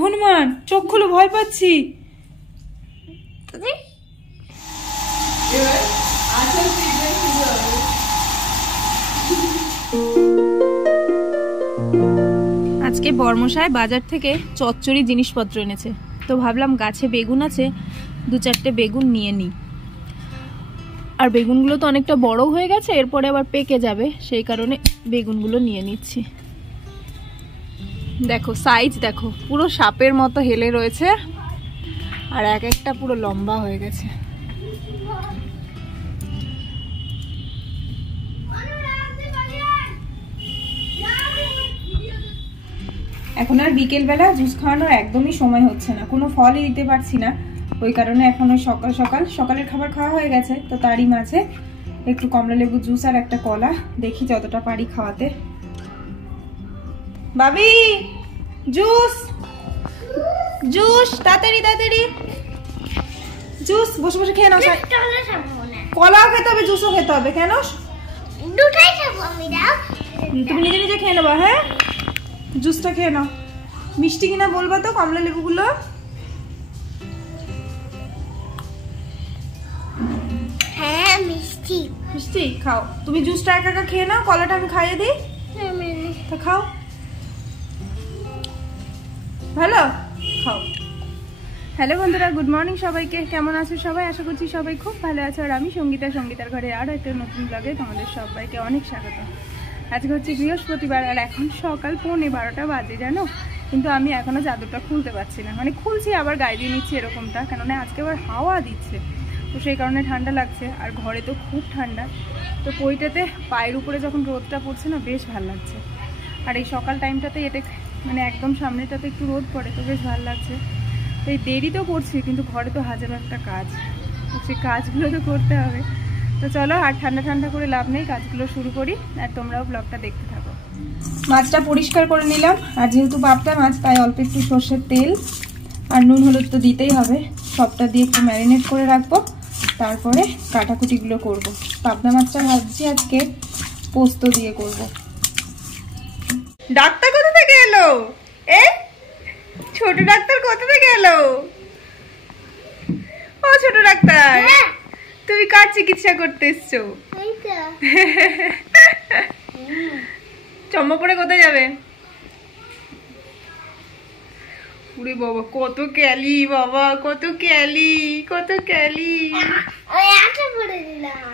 হনুমান চোখ খুলো, ভয় পাচ্ছি। আজকে বর্মশাই বাজার থেকে চচ্চড়ি জিনিসপত্র এনেছে, তো ভাবলাম গাছে বেগুন আছে, 2-4টে বেগুন নিয়ে নিই। আর বেগুনগুলো তো অনেকটা বড় হয়ে গেছে, এরপরে আবার পেকে যাবে, সেই কারণে বেগুনগুলো নিয়ে নিচ্ছি। দেখো সাইজ দেখো, পুরো সাপের মতো হেলে রয়েছে, আর এক একটা পুরো লম্বা হয়ে গেছে। এখন আর বিকেল বেলা জুস খাওয়ানোর একদমই সময় হচ্ছে না, কোনো ফলই দিতে পারছি না। ওই কারণে এখন ওই সকালের খাবার খাওয়া হয়ে গেছে, তো তারই মাঝে একটু কমলা লেবু জুস আর একটা কলা, দেখি যতটা পারি খাওয়াতে। বাবি জুস জুস, তাড়াতাড়ি তাড়াতাড়ি জুস, বসে বসে খেয়ে নাও। কলাও খেতে হবে, জুসও খেতে হবে। কেন? তুমি নিজে নিজে খেয়ে নেবা। হ্যাঁ, জুসটা খেয়ে নাও। মিষ্টি কিনা বলবা তো কমলা লেবুগুলো? হ্যাঁ মিষ্টি। মিষ্টি খাও। তুমি জুসটা একা একা খেয়ে নাও, কলাটা আমি খাইয়ে দিই। তো খাও, ভালো খাও। হ্যালো বন্ধুরা, গুড মর্নিং সবাইকে। কেমন আছো সবাই? আশা করছি সবাই খুব ভালো আছো। আর আমি সঙ্গীতার ঘরে আরও একটা নতুন ব্লগে তোমাদের সবাইকে অনেক স্বাগত। আজকে হচ্ছে বৃহস্পতিবার, আর এখন সকাল 11:15 বাজে জানো, কিন্তু আমি এখনো চাদরটা খুলতে পারছি না। মানে খুলছি আবার গায়ে দিয়ে নিচ্ছি এরকমটা, কেননা আজকে আবার হাওয়া দিচ্ছে, তো সেই কারণে ঠান্ডা লাগছে। আর ঘরে তো খুব ঠান্ডা, তো পইটাতে পায়ের উপরে যখন রোদটা পড়ছে না, বেশ ভালো লাগছে। আর এই সকাল টাইমটাতে এটা মানে একদম সামনেটাতে একটু রোদ পড়ে, তো বেশ ভালো লাগছে। তো এই দেরি তো করছি, কিন্তু ঘরে তো হাজারো একটা কাজ, তো সেই কাজগুলো তো করতে হবে। তো চলো, আর ঠান্ডা করে লাভ নেই, কাজগুলো শুরু করি, আর তোমরাও ব্লগটা দেখতে থাকো। মাছটা পরিষ্কার করে নিলাম, আর যেহেতু পাবদা মাছ তাই অল্প একটু সর্ষের তেল আর নুন হলুদ তো দিতেই হবে, সবটা দিয়ে একটু ম্যারিনেট করে রাখবো, তারপরে কাটাকুটিগুলো করব। পাবদা মাছটা ভাবছি আজকে পোস্ত দিয়ে করব। ডাক্তার কোথা থেকে এলো? ছোট ডাক্তার কোথা থেকে এলো? ও ছোট ডাক্তার, তুমি কার চিকিৎসা করতে এসছো? চম্মা পরে কোথায় যাবে? উরে বাবা, কত ক্যালি বাবা, কত ক্যালি, কত ক্যালি।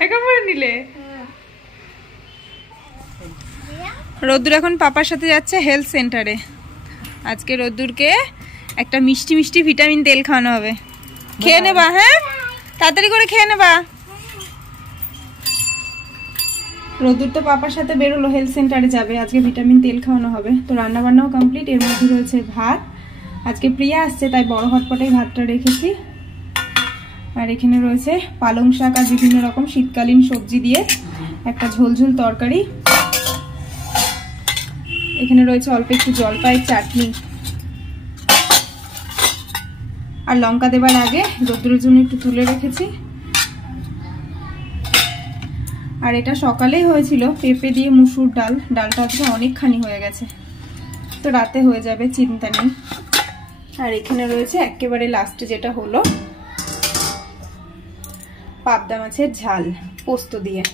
একা পরে নিলে? রোদ্দুর এখন পাপার সাথে যাচ্ছে হেলথ সেন্টারে। আজকে রোদ্দুরকে একটা মিষ্টি মিষ্টি ভিটামিন তেল খাওয়ানো হবে। খেয়ে নেবা? হ্যাঁ, তাড়াতাড়ি করে খেয়ে নেবা। রোদ্দুর তো পাপার সাথে বেরোলো, হেলথ সেন্টারে যাবে, আজকে ভিটামিন তেল খাওয়ানো হবে। তো রান্না বান্নাও কমপ্লিট, এর মধ্যে রয়েছে ভাত। আজকে প্রিয়া আসছে তাই বড় হটপটেই ভাতটা রেখেছি। আর এখানে রয়েছে পালং শাক আর বিভিন্ন রকম শীতকালীন সবজি দিয়ে একটা ঝোলঝোল তরকারি। এখানে রয়েছে অল্প একটু জলপাইয়ের চাটনি। আর লঙ্কা দেবার আগে রোদ্দুরের জন্য একটু তুলে রেখেছি। আর এটা সকালেই হয়েছিল পেঁপে দিয়ে মুসুর ডাল, ডালটা আজকে অনেকখানি হয়ে গেছে, তো রাতে হয়ে যাবে, চিন্তা নেই। আর এখানে রয়েছে একেবারে লাস্টে যেটা হলো পাবদা মাছের ঝাল পোস্ত দিয়ে।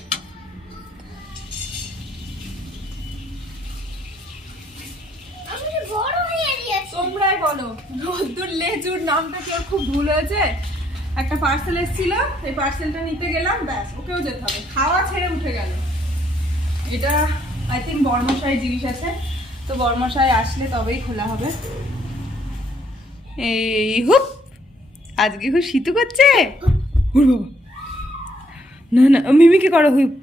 তোমরাই বলো, রোদ্দুর লেজুর নামটা কি ওর খুব ভুল হয়েছে? একটা পার্সেল এসেছিল, এই পার্সেলটা নিতে গেলাম, ব্যাস ওকেও যেতে হবে, খাওয়া ছেড়ে উঠে গেল। এটা আই থিঙ্ক বর্মশাই জিনিস আছে, তো বর্মশাই আসলে তবেই খোলা হবে। এই হুপ, আজকে খুব শীত করছে। না না, মিমিকে করো হুপ।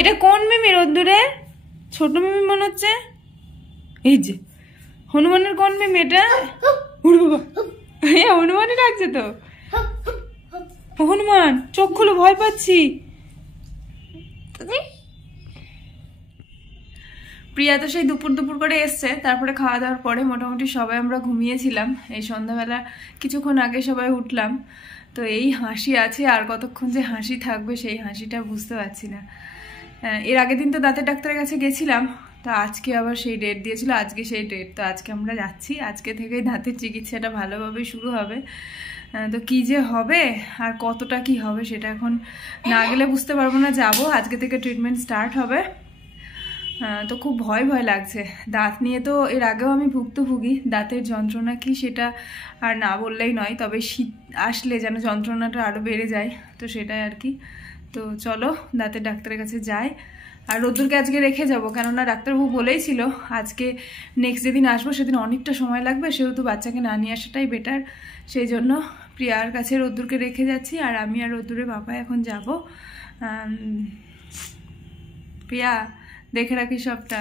এটা কোন মিমি রোদ্দুরে? ছোট মিমি মনে হচ্ছে। এই যে হনুমানের কোন মিমি এটা? হনুমানই ডাকছে তো। হনুমান চোখ খুলো, ভয় পাচ্ছি। প্রিয়া তো সেই দুপুর করে এসছে, তারপরে খাওয়া দাওয়ার পরে মোটামুটি সবাই আমরা ঘুমিয়েছিলাম। এই সন্ধ্যাবেলা কিছুক্ষণ আগে সবাই উঠলাম। তো এই হাসি আছে, আর কতক্ষণ যে হাসি থাকবে সেই হাসিটা বুঝতে পারছি না। এর আগের দিন তো দাঁতের ডাক্তারের কাছে গেছিলাম, তো আজকে আবার সেই ডেট দিয়েছিল, আজকে সেই ডেট, তো আজকে আমরা যাচ্ছি। আজকে থেকেই দাঁতের চিকিৎসাটা ভালোভাবে শুরু হবে। তো কি যে হবে আর কতটা কি হবে সেটা এখন না গেলে বুঝতে পারবো না। যাবো, আজকে থেকে ট্রিটমেন্ট স্টার্ট হবে। তো খুব ভয় ভয় লাগছে। দাঁত নিয়ে তো এর আগেও আমি ভুক্তভোগী, দাঁতের যন্ত্রণা কি সেটা আর না বললেই নয়, তবে শীত আসলে যেন যন্ত্রণাটা আরও বেড়ে যায়, তো সেটাই আর কি। তো চলো দাঁতের ডাক্তারের কাছে যাই। আর রোদ্দুরকে আজকে রেখে যাব, কেননা ডাক্তারবাবু বলেই ছিল আজকে নেক্সট যেদিন আসবো সেদিন অনেকটা সময় লাগবে, সেহেতু বাচ্চাকে না নিয়ে আসাটাই বেটার। সেই জন্য প্রিয়ার কাছে রোদ্দুরকে রেখে যাচ্ছি, আর আমি আর রোদ্দুরের বাবা এখন যাব। প্রিয়া দেখে রাখি সবটা।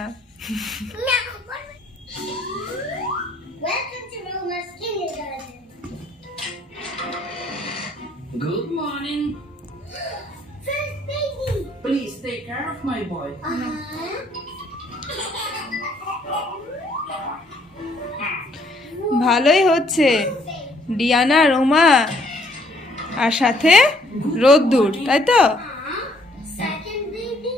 Good morning. First baby. Please take care of my boy. ভালোই হচ্ছে, ডিয়ানা, রোমা আর সাথে রোদ্দুর, তাই তো? Second baby.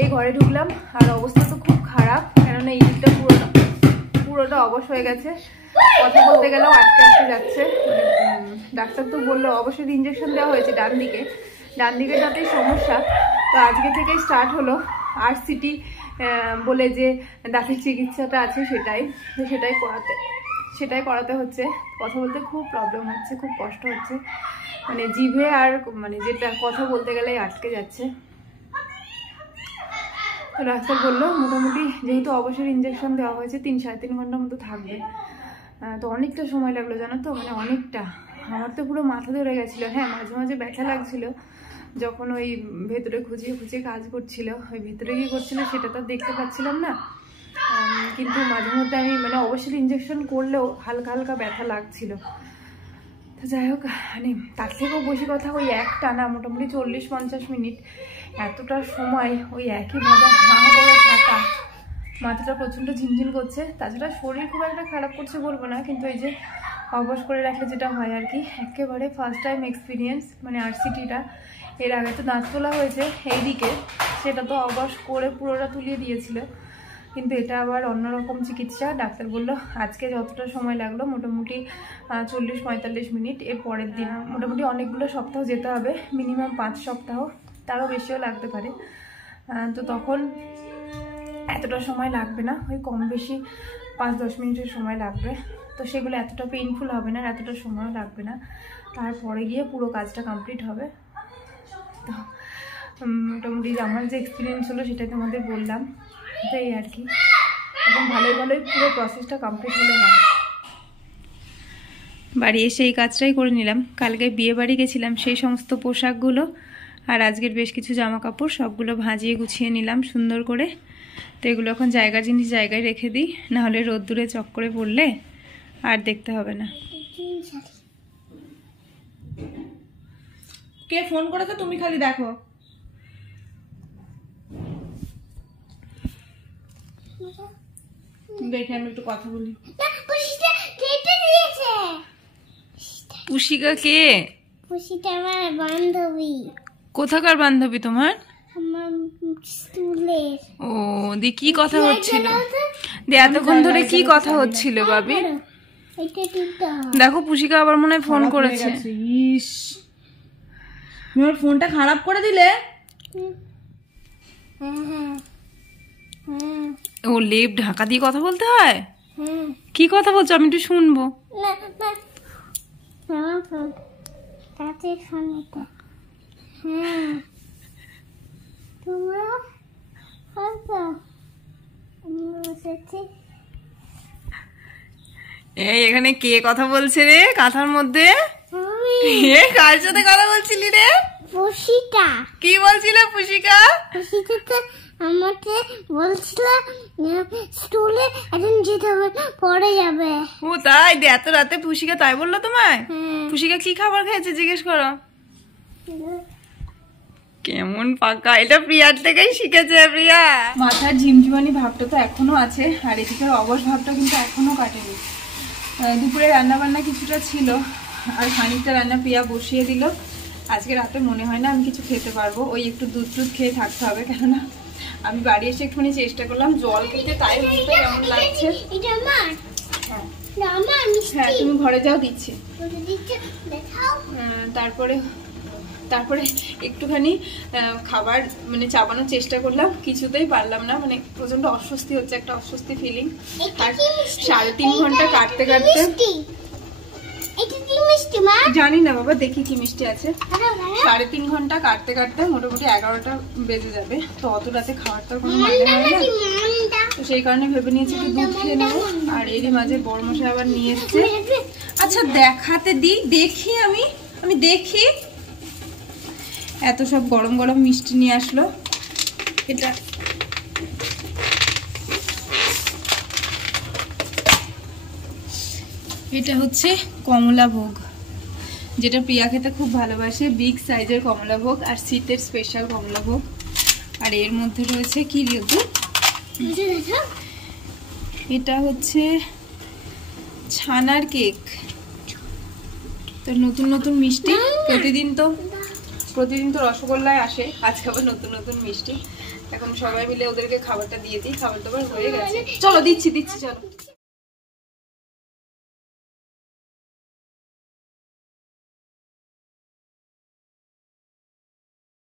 এই ঘরে ঢুকলাম আর অবস্থা তো খুব খারাপ, কেননা এই দিকটা পুরোটা অবশ হয়ে গেছে। কথা বলতে গেলেও আটকে আটকে যাচ্ছে। ডাক্তার তো বললো, অবশ্যই ইঞ্জেকশন দেওয়া হয়েছে ডান দিকে দাঁতের সমস্যা। তো আজকে থেকেই স্টার্ট হলো RCT বলে যে দাঁতের চিকিৎসাটা আছে, সেটাই করাতে হচ্ছে। কথা বলতে খুব প্রবলেম হচ্ছে, খুব কষ্ট হচ্ছে, মানে জিভে আর মানে যেটা কথা বলতে গেলেই আটকে যাচ্ছে। তো ডাক্তার বললো মোটামুটি যেহেতু অবশ্যই ইঞ্জেকশন দেওয়া হয়েছে 3-3.5 ঘন্টার মতো থাকবে। তো অনেকটা সময় লাগলো জানো তো, মানে অনেকটা। আমার তো পুরো মাথা ধরে গেছিলো। হ্যাঁ, মাঝে মাঝে ব্যথা লাগছিল যখন ওই ভেতরে খুঁচিয়ে কাজ করছিল। ওই ভেতরে কি করছিল সেটা তো দেখতে পাচ্ছিলাম না, কিন্তু মাঝে মধ্যে আমি মানে অবশ্যই ইঞ্জেকশন করলেও হালকা হালকা ব্যথা লাগছিল। তো যাই হোক, মানে তার থেকেও বেশি কথা, ওই একটানা মোটামুটি 40-50 মিনিট এতটা সময় ওই একইভাবে হাঁ করে থাকা, মাথাটা প্রচণ্ড ঝিনঝিন করছে। তাছাড়া শরীর খুব একটা খারাপ করছে বলবো না, কিন্তু এই যে অবশ করে রাখলে যেটা হয় আর কি, একেবারে ফার্স্ট টাইম এক্সপিরিয়েন্স মানে RCTটা। এর আগে তো দাঁত তোলা হয়েছে এইদিকে, সেটা তো অবশ করে পুরোটা তুলিয়ে দিয়েছিল, কিন্তু এটা আবার অন্যরকম চিকিৎসা। ডাক্তার বললো আজকে যতটা সময় লাগলো মোটামুটি 40-45 মিনিট, এর পরের দিন মোটামুটি অনেকগুলো সপ্তাহ যেতে হবে, মিনিমাম 5 সপ্তাহ, তারও বেশিও লাগতে পারে। তো তখন এতটা সময় লাগবে না, ওই কম বেশি 5-10 মিনিটের সময় লাগবে। তো সেগুলো এতটা পেইনফুল হবে না, এতটা সময়ও লাগবে না, তারপরে গিয়ে পুরো কাজটা কমপ্লিট হবে। তো মোটামুটি আমার যে এক্সপিরিয়েন্স হলো সেটাই তোমাদের বললাম, এটাই আর কি। এখন ভালোই পুরো প্রসেসটা কমপ্লিট হলে হয়। বাড়ি এসে এই কাজটাই করে নিলাম। কালকে বিয়ে বাড়ি গেছিলাম, সেই সমস্ত পোশাকগুলো আর আজকের বেশ কিছু জামা কাপড় সবগুলো ভাজিয়ে গুছিয়ে নিলাম সুন্দর করে। তো এগুলো এখন জায়গার জিনিস জায়গায় রেখে দিই, নাহলে রোদ্দুরে চক্করে পড়লে আর দেখতে হবে না। কে ফোন করেছে তুমি খালি দেখো। দেখে আমি একটু কথা বলি। পুষিকা কে? পুষিটা আমার বান্ধবী। কোথাকার বান্ধবী তোমার? আমার স্কুলের। ও দি, কি কথা হচ্ছিল? এতক্ষণ ধরে কি কথা হচ্ছিল বাবি? দেখো পুষিকা আবার মনে হয় ফোন করেছে। ইস, তুমি ওর ফোনটা খারাপ করে দিলে। ও লেপ ঢাকা দিয়ে কথা বলতে হয়? কি কথা বলছো আমি একটু শুনবো। এই এখানে কে কথা বলছে রে কাঁথার মধ্যে? কার সাথে কথা বলছিলি রে? পুষিকা। কি বলছিল পুষিকা? পুষিকা আমাকে বলছিল স্কুলে একদিন যেতে হবে, পরে যাবে। ও তাই? এত রাতে পুষিকা তাই বললো তোমায়? পুষিকা কি খাবার খেয়েছে জিজ্ঞেস করো। কেমন পাকা, এটা প্রিয়ার থেকেই শিখেছে প্রিয়া। মাথার ঝিমঝিমানি ভাবটা তো এখনো আছে, আর এদিকের অবশ ভাবটা কিন্তু এখনো কাটেনি। দুপুরে রান্না বান্না কিছুটা ছিল, আর খানিকটা রান্না প্রিয়া বসিয়ে দিল। আজকে রাতে মনে হয় না আমি কিছু খেতে পারবো, ওই একটু দুধ টুধ খেয়ে থাকতে হবে, কেননা আমি বাড়ি এসে একটুখানি চেষ্টা করলাম জল খেতে, তাই মুখটা কেমন লাগছে। এটা আমার হ্যাঁ আমার মিষ্টি হ্যাঁ, তুমি ঘরে যাও, দিচ্ছি। দেখাও। তারপরে একটুখানি খাবার মানে চাবানোর চেষ্টা করলাম, কিছুতেই পারলাম না, মানে প্রচন্ড অস্বস্তি হচ্ছে, একটা অস্বস্তি ফিলিং। আর 3.5 ঘন্টা কাটতে কাটতে, এটা কি মিষ্টি মা? জানি না বাবা, দেখি কি মিষ্টি আছে। দাঁড়াও, দাঁড়াও। 3.5 ঘন্টা কাটতে কাটতে মোটামুটি 11টা বেজে যাবে। তো অত রাতে খাওয়ার তো কোনো মানে হয় না, মানটা তো সেই কারণে ভেবে নিয়েছি কি দুধ খেয়ে নেবো। আর এরই মাঝে বড়মশাই আবার নিয়ে এসছে। আচ্ছা দেখাতে দিই, দেখি আমি দেখি। এত সব গরম গরম মিষ্টি নিয়ে আসলো। এটা হচ্ছে কমলা ভোগ, যেটা প্রিয়া খেতে খুব ভালোবাসে। বিগ সাইজের কমলা ভোগ, আর শীতের স্পেশাল কমলা ভোগ। আর এর মধ্যে রয়েছে কি ঋতু, এটা হচ্ছে ছানার কেক। তো নতুন নতুন মিষ্টি, প্রতিদিন তো রসগোল্লায় আসে, আজকে আবার নতুন নতুন মিষ্টি। এখন সবাই মিলে ওদেরকে খাবারটা দিয়ে দিই, খাবার দাবার হয়ে গেছে। চলো দিচ্ছি চলো।